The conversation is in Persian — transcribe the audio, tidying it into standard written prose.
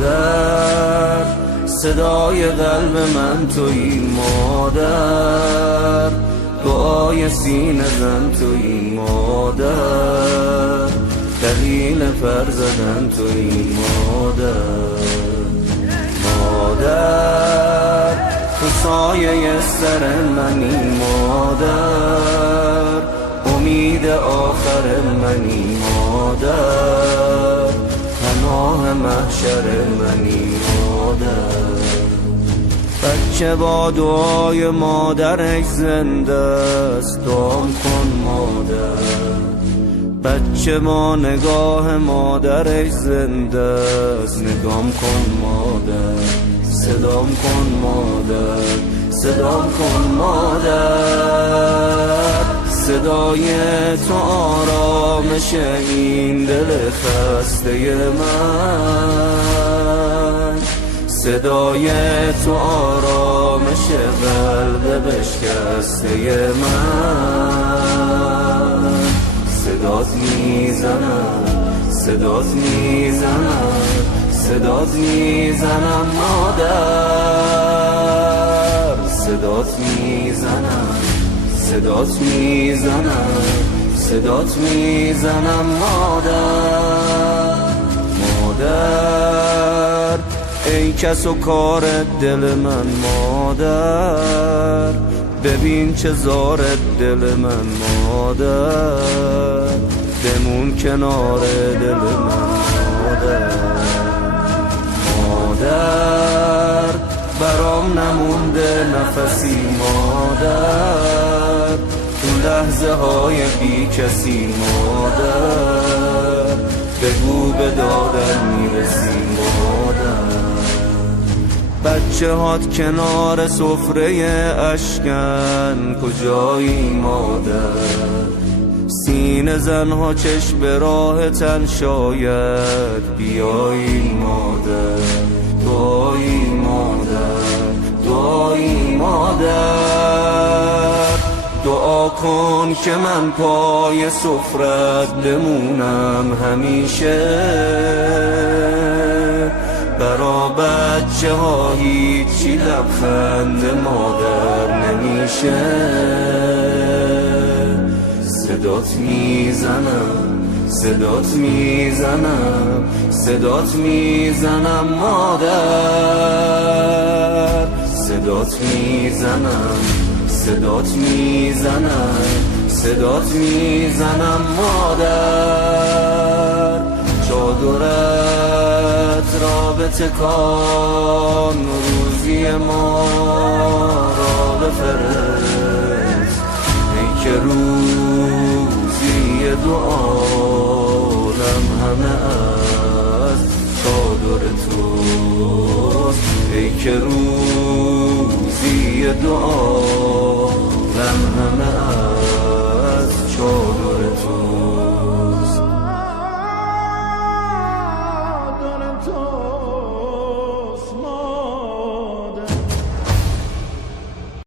مادر، صدای قلب من تویی مادر، دعای سینه زن تویی مادر، دلیل پر زدن تویی مادر. مادر تو سایه سر منی مادر، امید آخر منی مادر، پناه محشر منی مادر. بچه با دعای مادرش زنده است، دعام کن مادر. بچه با نگاه مادرش زنده است، نگام کن مادر. صدام کن مادر، صدام کن مادر. صدای تو آرامش این دل خسته من، صدای تو آرامش قلب بشکسته من. صدات میزنم، صدات میزنم، صدات میزنم مادر. صدات میزنم، صدات میزنم، صدات میزنم مادر. مادر ای کس و کار دل من مادر، ببین چه زارت دل من مادر، بمون کنار دل من مادر. مادر برام نمونده نفسی مادر، تو لحظه های بی کسی مادر، بگو به دادن میرسی مادر. بچه هات کنار سفره اشکن کجایی مادر، سینه زنها چشم به راه تن شاید بیایی مادر. دعایی مادر، دعایی مادر. دعا کن که من پای سفرت بمونم همیشه، برا بچه ها هیچی لبخند مادر نمیشه. صدات میزنم، صدات میزنم، صدات میزنم مادر. صدات میزنم، صدات میزنم، صدات میزنم مادر. چادرت را به تکان، روزی ما را بفرست، ای که روزی دو عالم همه از چادر توست، ای که روزی دو عالم همه از چادر توست.